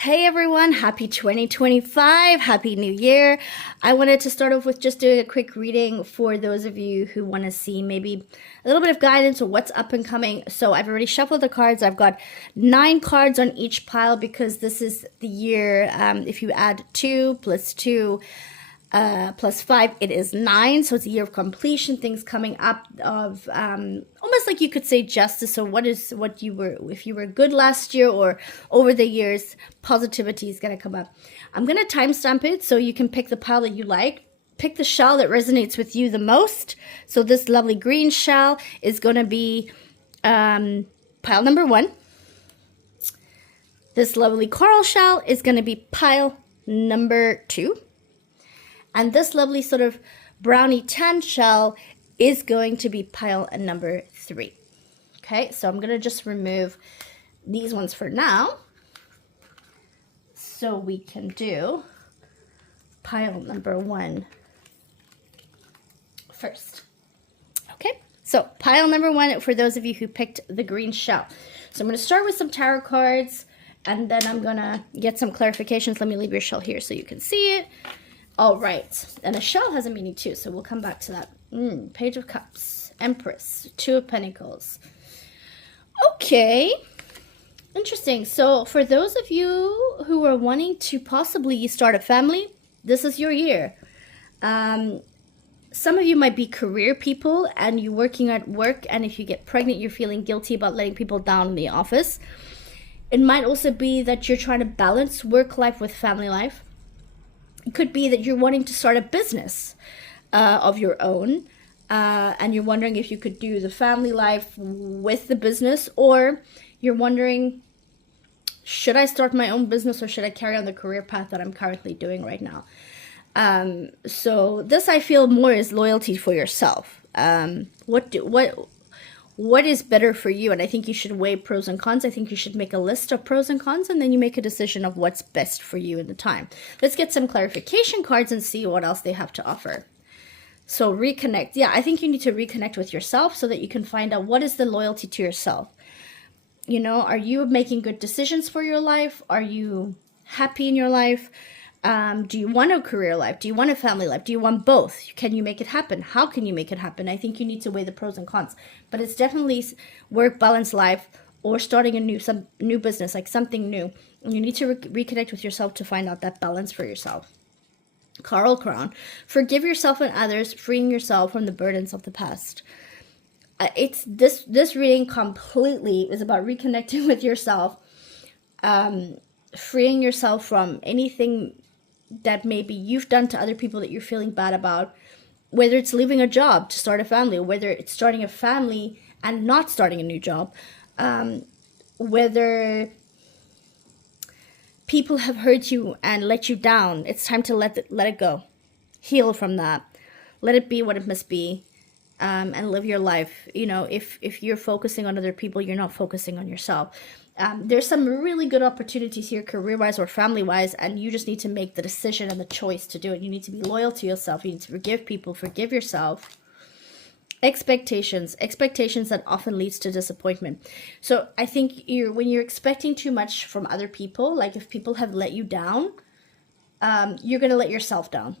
Hey everyone, happy 2025, happy new year. I wanted to start off with just doing a quick reading for those of you who want to see maybe a little bit of guidance or what's up and coming. So I've already shuffled the cards. I've got 9 cards on each pile because this is the year. If you add 2 plus 2 plus 5, it is 9. So it's a year of completion, things coming up of almost like you could say justice. So what you were, if you were good last year or over the years, positivity is going to come up. I'm going to timestamp it so you can pick the pile that you like. Pick the shell that resonates with you the most. So this lovely green shell is going to be pile number 1. This lovely coral shell is going to be pile number 2. And this lovely sort of brownie tan shell is going to be pile number 3. Okay, so I'm going to just remove these ones for now. So we can do pile number 1 first. Okay, so pile number 1 for those of you who picked the green shell. So I'm going to start with some tarot cards and then I'm going to get some clarifications. Let me leave your shell here so you can see it. All right, and a shell has a meaning too, so we'll come back to that. Page of Cups, Empress, 2 of Pentacles. Okay, interesting. So for those of you who are wanting to possibly start a family, this is your year. Some of you might be career people and you're working at work, and if you get pregnant, you're feeling guilty about letting people down in the office. It might also be that you're trying to balance work life with family life. It could be that you're wanting to start a business of your own, and you're wondering if you could do the family life with the business, or you're wondering, should I start my own business or should I carry on the career path that I'm currently doing right now? So this, I feel, more is loyalty for yourself. What is better for you? And I think you should weigh pros and cons. I think you should make a list of pros and cons, and then you make a decision of what's best for you in the time. Let's get some clarification cards and see what else they have to offer. So reconnect. Yeah, I think you need to reconnect with yourself so that you can find out what is the loyalty to yourself. You know, are you making good decisions for your life? Are you happy in your life? Do you want a career life? Do you want a family life? Do you want both? Can you make it happen? How can you make it happen? I think you need to weigh the pros and cons. But it's definitely work, balance life, or starting a some new business, like something new. And you need to reconnect with yourself to find out that balance for yourself. Coral Crown. Forgive yourself and others, freeing yourself from the burdens of the past. It's this reading completely is about reconnecting with yourself, freeing yourself from anything that maybe you've done to other people that you're feeling bad about, whether it's leaving a job to start a family, or whether it's starting a family and not starting a new job, whether people have hurt you and let you down. It's time to let it go, heal from that, let it be what it must be, and live your life. You know, if you're focusing on other people, you're not focusing on yourself. There's some really good opportunities here, career-wise or family-wise, and you just need to make the decision and the choice to do it. You need to be loyal to yourself. You need to forgive people, forgive yourself. Expectations that often leads to disappointment. So I think when you're expecting too much from other people, like if people have let you down, you're going to let yourself down.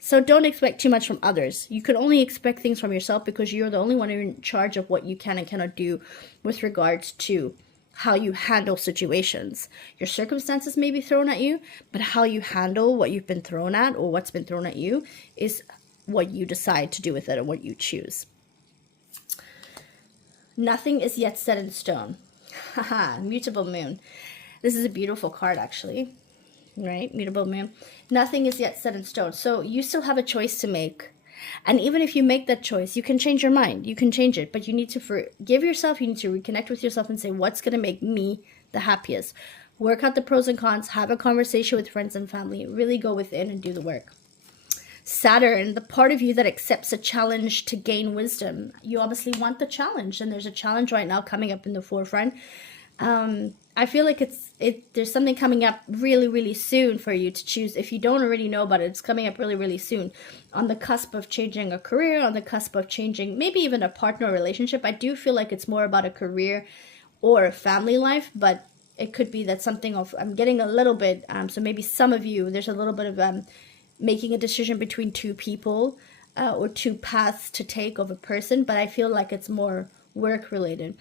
So don't expect too much from others. You can only expect things from yourself because you're the only one in charge of what you can and cannot do with regards to how you handle situations. Your circumstances may be thrown at you, but how you handle what you've been thrown at or what's been thrown at you is what you decide to do with it and what you choose. Nothing is yet set in stone. Haha, mutable moon. This is a beautiful card, actually. Right? Mutable moon. Nothing is yet set in stone. So you still have a choice to make. And even if you make that choice, you can change your mind. You can change it. But you need to forgive yourself. You need to reconnect with yourself and say, what's going to make me the happiest? Work out the pros and cons. Have a conversation with friends and family. Really go within and do the work. Saturn, the part of you that accepts a challenge to gain wisdom. You obviously want the challenge. And there's a challenge right now coming up in the forefront. I feel like there's something coming up really, really soon for you to choose. If you don't already know about it, it's coming up really, really soon. On the cusp of changing a career, on the cusp of changing maybe even a partner relationship. I do feel like it's more about a career or a family life, but It could be that something of, I'm getting a little bit, so maybe some of you, there's a little bit of making a decision between two people or two paths to take of a person, but I feel like it's more work related.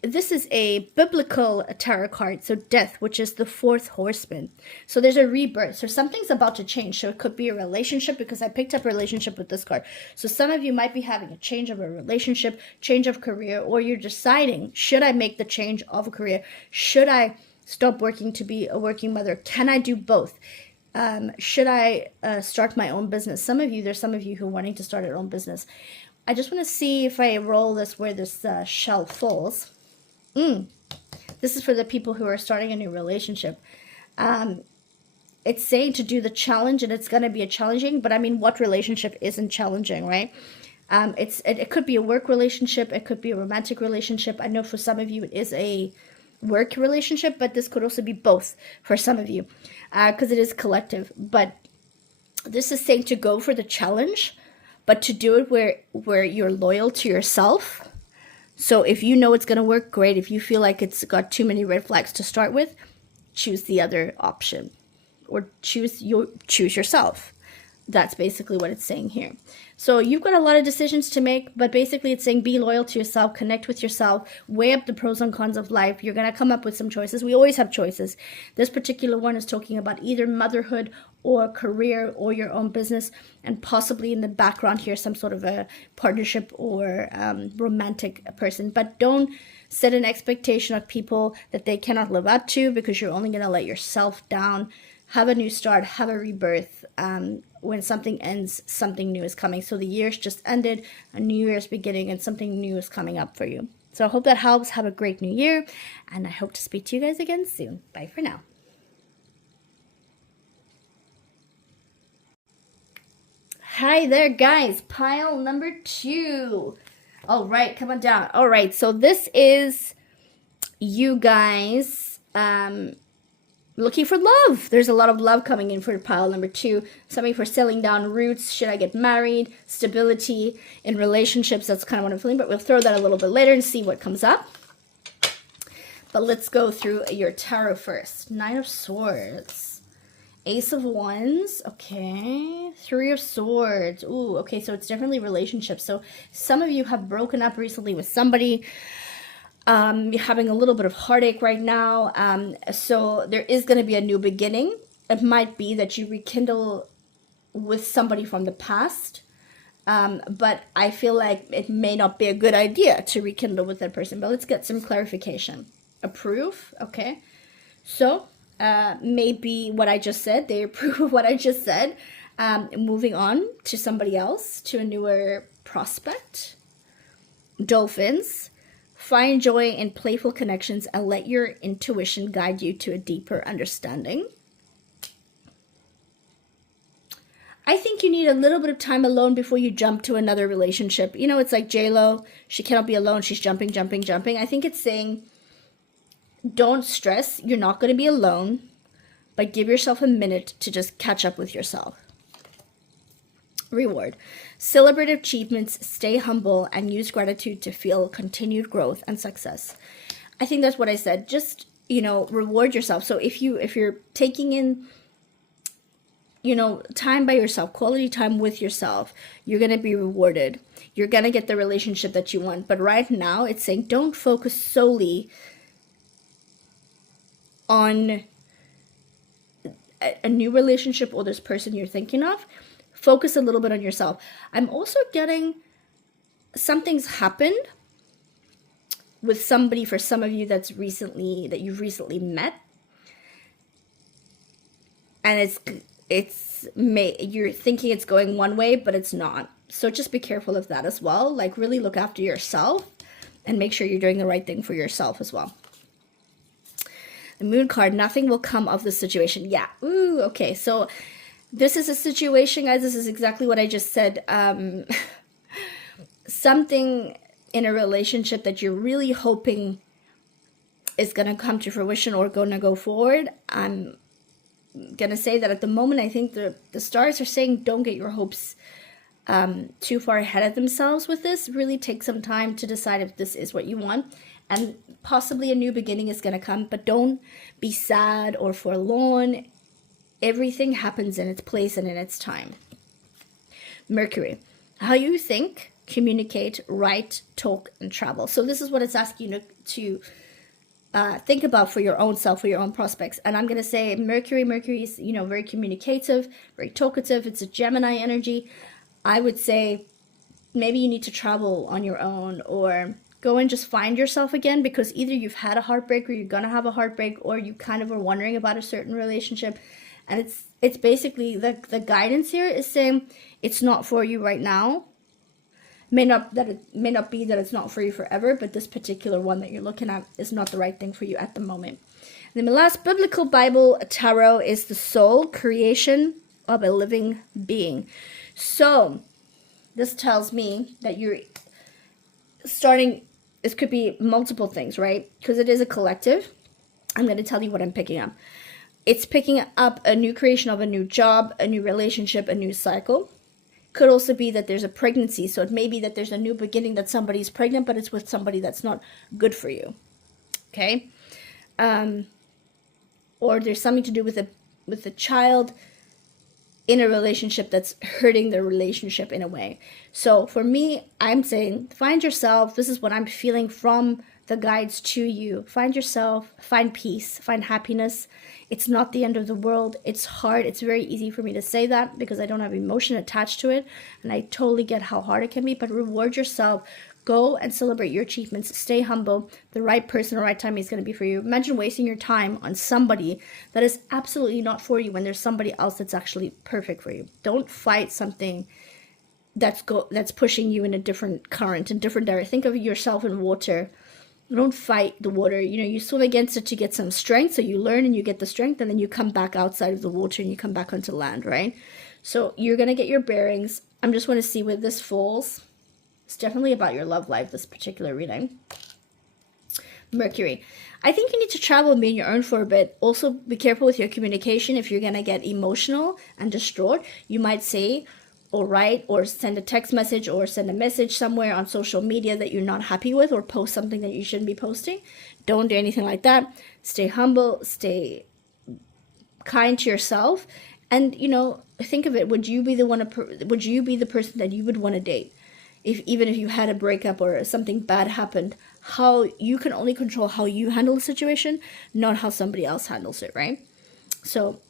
This is a biblical tarot card, so death, which is the fourth horseman. So there's a rebirth. So something's about to change. So it could be a relationship, because I picked up relationship with this card. So some of you might be having a change of a relationship, change of career, or you're deciding, should I make the change of a career? Should I stop working to be a working mother? Can I do both? Should I start my own business? There's some of you who are wanting to start your own business. I just want to see if I roll this where this shell falls. This is for the people who are starting a new relationship. It's saying to do the challenge, and it's going to be a challenging, but I mean, what relationship isn't challenging, right? It could be a work relationship. It could be a romantic relationship. I know for some of you it is a work relationship, but this could also be both for some of you, because it is collective. But this is saying to go for the challenge, but to do it where you're loyal to yourself. So if you know it's going to work, great. If you feel like it's got too many red flags to start with, choose the other option, or choose yourself. That's basically what it's saying here. So you've got a lot of decisions to make, but basically it's saying be loyal to yourself, connect with yourself, weigh up the pros and cons of life. You're going to come up with some choices. We always have choices. This particular one is talking about either motherhood or career or your own business, and possibly in the background here some sort of a partnership or romantic person. But don't set an expectation of people that they cannot live up to, because you're only going to let yourself down. Have a new start, have a rebirth. When something ends, something new is coming. So the year's just ended, a new year's beginning, and something new is coming up for you. So I hope that helps. Have a great new year, and I hope to speak to you guys again soon. Bye for now. Hi there, guys. Pile number 2. All right, come on down. All right, so this is you guys looking for love. There's a lot of love coming in for pile number 2. Something for selling down roots. Should I get married? Stability in relationships. That's kind of what I'm feeling, but we'll throw that a little bit later and see what comes up. But let's go through your tarot first. 9 of Swords. Ace of Wands. Okay. 3 of Swords. Ooh, okay, so it's definitely relationships. So some of you have broken up recently with somebody. You're having a little bit of heartache right now. So there is going to be a new beginning. It might be that you rekindle with somebody from the past. But I feel like it may not be a good idea to rekindle with that person. But let's get some clarification. Approve. Okay. So maybe what I just said, they approve of what I just said. Moving on to somebody else, to a newer prospect. Dolphins. Find joy in playful connections and let your intuition guide you to a deeper understanding. I think you need a little bit of time alone before you jump to another relationship. You know, it's like J-Lo. She cannot be alone. She's jumping. I think it's saying, don't stress. You're not going to be alone, but give yourself a minute to just catch up with yourself. Reward. Celebrate achievements, stay humble, and use gratitude to feel continued growth and success. I think that's what I said. Just, reward yourself. So if you're taking in, time by yourself, quality time with yourself, you're going to be rewarded. You're going to get the relationship that you want. But right now, it's saying don't focus solely on a new relationship or this person you're thinking of. Focus a little bit on yourself. I'm also getting something's happened with somebody for some of you that you've recently met, and you're thinking it's going one way, but it's not. So just be careful of that as well. Like, really look after yourself and make sure you're doing the right thing for yourself as well. The Moon card, nothing will come of the situation. Yeah. Ooh, okay. So this is a situation, guys. This is exactly what I just said. Something in a relationship that you're really hoping is going to come to fruition or going to go forward. I'm going to say that at the moment, I think the stars are saying don't get your hopes too far ahead of themselves with this. Really take some time to decide if this is what you want. and possibly a new beginning is going to come, but don't be sad or forlorn. Everything happens in its place and in its time. Mercury, how you think, communicate, write, talk, and travel. So this is what it's asking you to think about for your own self, for your own prospects. And I'm going to say Mercury is, very communicative, very talkative. It's a Gemini energy. I would say maybe you need to travel on your own, or go and just find yourself again, because either you've had a heartbreak, or you're going to have a heartbreak, or you kind of are wondering about a certain relationship. And it's basically the guidance here is saying it's not for you right now. May not be that it's not for you forever, but this particular one that you're looking at is not the right thing for you at the moment. And then the last biblical Bible tarot is the soul, creation of a living being. So this tells me that you're starting, this could be multiple things, right? Because it is a collective. I'm going to tell you what I'm picking up. It's picking up a new creation of a new job, a new relationship, a new cycle. Could also be that there's a pregnancy. So it may be that there's a new beginning, that somebody's pregnant, but it's with somebody that's not good for you. Okay? Or there's something to do with a child in a relationship that's hurting the relationship in a way. So for me, I'm saying find yourself. This is what I'm feeling from the guides to you. Find yourself, find peace, find happiness. It's not the end of the world. It's hard. It's very easy for me to say that because I don't have emotion attached to it. And I totally get how hard it can be, but reward yourself. Go and celebrate your achievements. Stay humble. The right person, the right time is going to be for you. Imagine wasting your time on somebody that is absolutely not for you when there's somebody else that's actually perfect for you. Don't fight something that's pushing you in a different current, in different direction. Think of yourself in water. Don't fight the water. You swim against it to get some strength. So you learn and you get the strength, and then you come back outside of the water and you come back onto land, right? So you're going to get your bearings. I'm just want to see where this falls. It's definitely about your love life, this particular reading. Mercury. I think you need to travel and be on your own for a bit. Also, be careful with your communication. If you're going to get emotional and distraught, you might say or write or send a text message or send a message somewhere on social media that you're not happy with, or post something that you shouldn't be posting. Don't do anything like that. Stay humble. Stay kind to yourself. And, think of it. Would you be the person that you would want to date? Even if you had a breakup or something bad happened, how you can only control how you handle the situation, not how somebody else handles it, right? So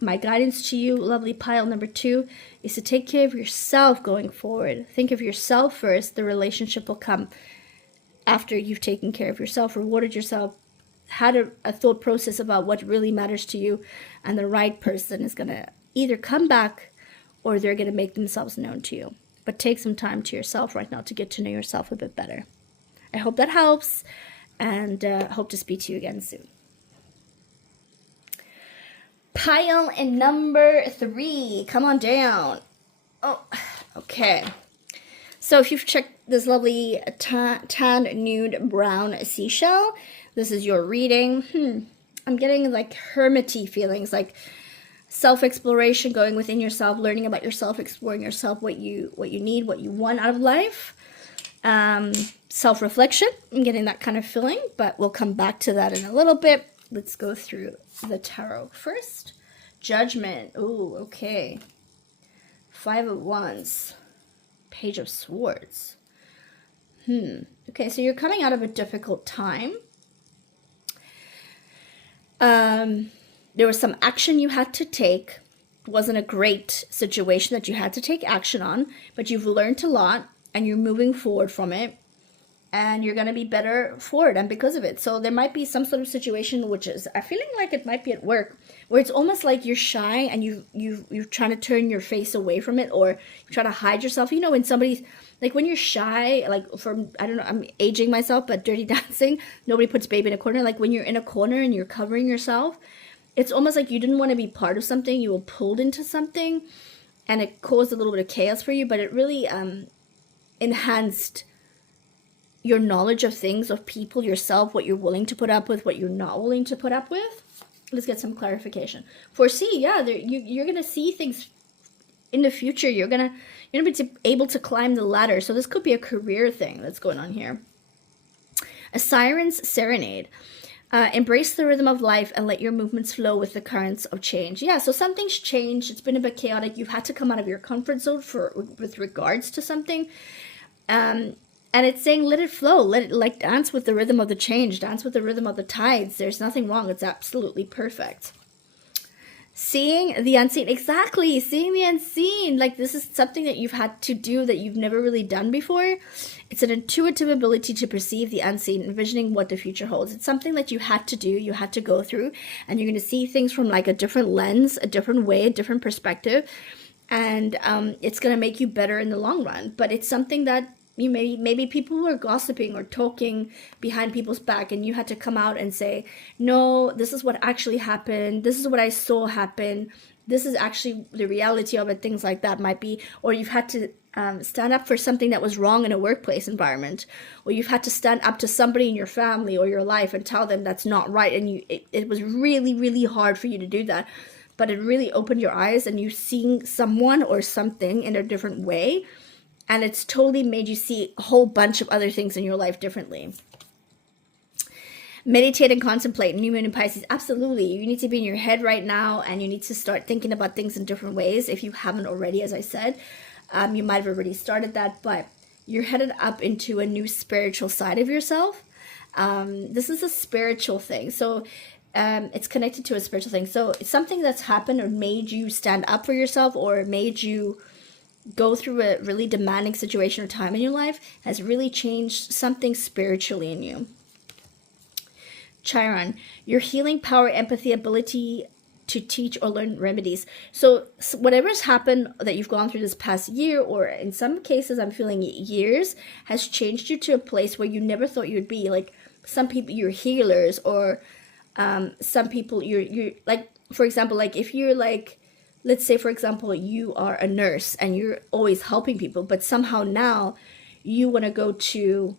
my guidance to you, lovely pile number 2, is to take care of yourself going forward. Think of yourself first. The relationship will come after you've taken care of yourself, rewarded yourself, had a thought process about what really matters to you, and the right person is going to either come back or they're going to make themselves known to you. But take some time to yourself right now to get to know yourself a bit better. I hope that helps, and hope to speak to you again soon. Pile in number 3. Come on down. Oh, okay. So if you've checked this lovely tan nude brown seashell, this is your reading. I'm getting like hermity feelings, like self-exploration, going within yourself, learning about yourself, exploring yourself, what you need, what you want out of life. Self-reflection. I'm getting that kind of feeling, but we'll come back to that in a little bit. Let's go through the tarot first. Judgment. Ooh, okay. 5 of Wands. Page of Swords. Okay, so you're coming out of a difficult time. There was some action you had to take. It wasn't a great situation that you had to take action on, but you've learned a lot and you're moving forward from it, and you're going to be better for it and because of it. So there might be some sort of situation which is, I'm feeling like it might be at work, where it's almost like you're shy and you're trying to turn your face away from it, or you try to hide yourself. When somebody's, like when you're shy, like I don't know, I'm aging myself, but Dirty Dancing, nobody puts baby in a corner. Like when you're in a corner and you're covering yourself, it's almost like you didn't want to be part of something. You were pulled into something, and it caused a little bit of chaos for you, but it really enhanced your knowledge of things, of people, yourself, what you're willing to put up with, what you're not willing to put up with. Let's get some clarification. Foresee, yeah, you're going to see things in the future. You're going to be able to climb the ladder. So this could be a career thing that's going on here. A siren's serenade. Embrace the rhythm of life and let your movements flow with the currents of change. Yeah, so something's changed. It's been a bit chaotic. You've had to come out of your comfort zone with regards to something. And it's saying, let it flow. Let it, like, dance with the rhythm of the change. Dance with the rhythm of the tides. There's nothing wrong. It's absolutely perfect. Seeing the unseen. Exactly. Seeing the unseen. Like, this is something that you've had to do that you've never really done before. It's an intuitive ability to perceive the unseen, envisioning what the future holds. It's something that you had to do, you had to go through, and you're going to see things from like a different lens, a different way, a different perspective. And it's going to make you better in the long run. But it's something that you maybe people were gossiping or talking behind people's back, and you had to come out and say, no, this is what actually happened. This is what I saw happen. This is actually the reality of it. Things like that might be, or you've had to stand up for something that was wrong in a workplace environment, or you've had to stand up to somebody in your family or your life and tell them that's not right. And it was really, really hard for you to do that, but it really opened your eyes, and you've seen someone or something in a different way. And it's totally made you see a whole bunch of other things in your life differently. Meditate and contemplate. New moon in Pisces. Absolutely. You need to be in your head right now, and you need to start thinking about things in different ways. If you haven't already, as I said, you might have already started that, but you're headed up into a new spiritual side of yourself. This is a spiritual thing. So it's connected to a spiritual thing. So it's something that's happened or made you stand up for yourself, or made you go through a really demanding situation or time in your life, has really changed something spiritually in you. Chiron, your healing power, empathy, ability to teach or learn remedies. So whatever's happened that you've gone through this past year, or in some cases I'm feeling years, has changed you to a place where you never thought you'd be. Like, some people, you're healers, or some people you're like, for example, like if you're like, let's say, for example, you are a nurse and you're always helping people, but somehow now you want to go to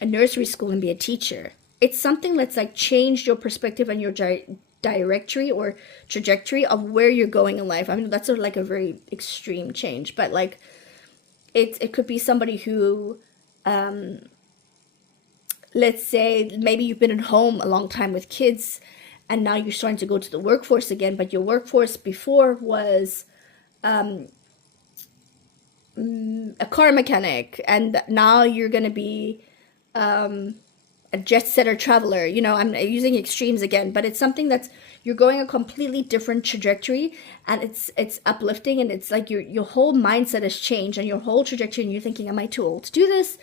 a nursery school and be a teacher. It's something that's like changed your perspective and your directory or trajectory of where you're going in life. I mean, that's like a very extreme change, but like it could be somebody who, let's say maybe you've been at home a long time with kids, and now you're starting to go to the workforce again, but your workforce before was a car mechanic, and now you're going to be a jet setter traveler. You know, I'm using extremes again, but it's something that's, you're going a completely different trajectory, and it's uplifting, and it's like your whole mindset has changed, and your whole trajectory, and you're thinking, am I too old to do this?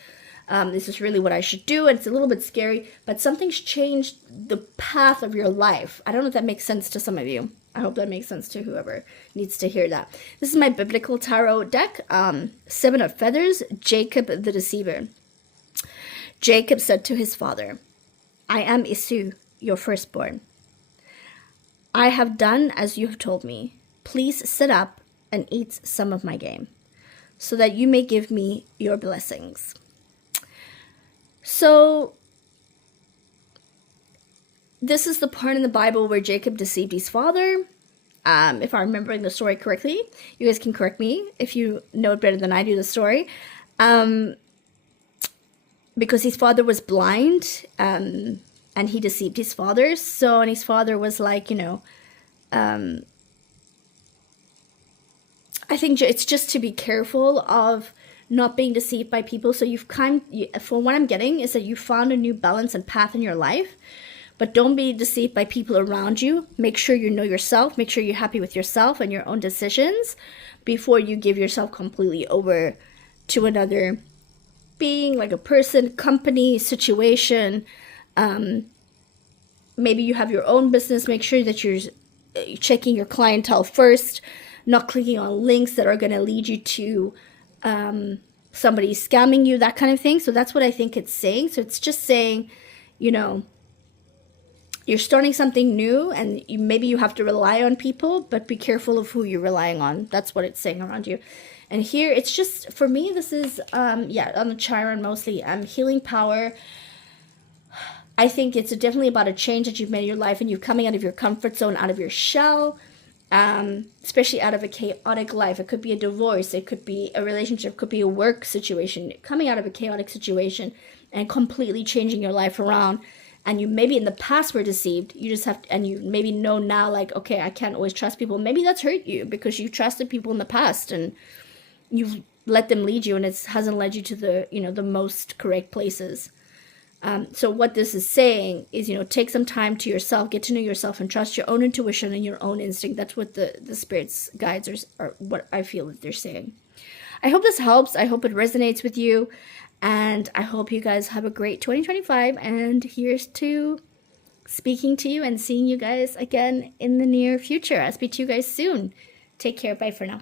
This is really what I should do. And it's a little bit scary, but something's changed the path of your life. I don't know if that makes sense to some of you. I hope that makes sense to whoever needs to hear that. This is my biblical tarot deck. 7 of Feathers, Jacob the Deceiver. Jacob said to his father, I am Esau, your firstborn. I have done as you have told me. Please sit up and eat some of my game, so that you may give me your blessings. So this is the part in the Bible where Jacob deceived his father. If I'm remembering the story correctly, you guys can correct me if you know it better than I do the story. Because his father was blind, and he deceived his father. So, and his father was like, you know, I think it's just to be careful of not being deceived by people. So for what I'm getting is that you found a new balance and path in your life, but don't be deceived by people around you. Make sure you know yourself. Make sure you're happy with yourself and your own decisions before you give yourself completely over to another being, like a person, company, situation. Maybe you have your own business. Make sure that you're checking your clientele first, not clicking on links that are going to lead you to somebody scamming you, that kind of thing. So that's what I think it's saying. So it's just saying, you know, you're starting something new, and maybe you have to rely on people, but be careful of who you're relying on. That's what it's saying around you. And here it's just, for me, this is on the Chiron mostly, healing power. I think it's definitely about a change that you've made in your life, and you're coming out of your comfort zone, out of your shell. Especially out of a chaotic life. It could be a divorce, it could be a relationship, it could be a work situation. Coming out of a chaotic situation and completely changing your life around. And you maybe in the past were deceived. You just have to, and you maybe know now, like, okay, I can't always trust people. Maybe that's hurt you because you trusted people in the past and you've let them lead you, and it hasn't led you to the, the most correct places. So what this is saying is, take some time to yourself, get to know yourself, and trust your own intuition and your own instinct. That's what the spirits guides are what I feel that they're saying. I hope this helps. I hope it resonates with you. And I hope you guys have a great 2025. And here's to speaking to you and seeing you guys again in the near future. I'll speak to you guys soon. Take care. Bye for now.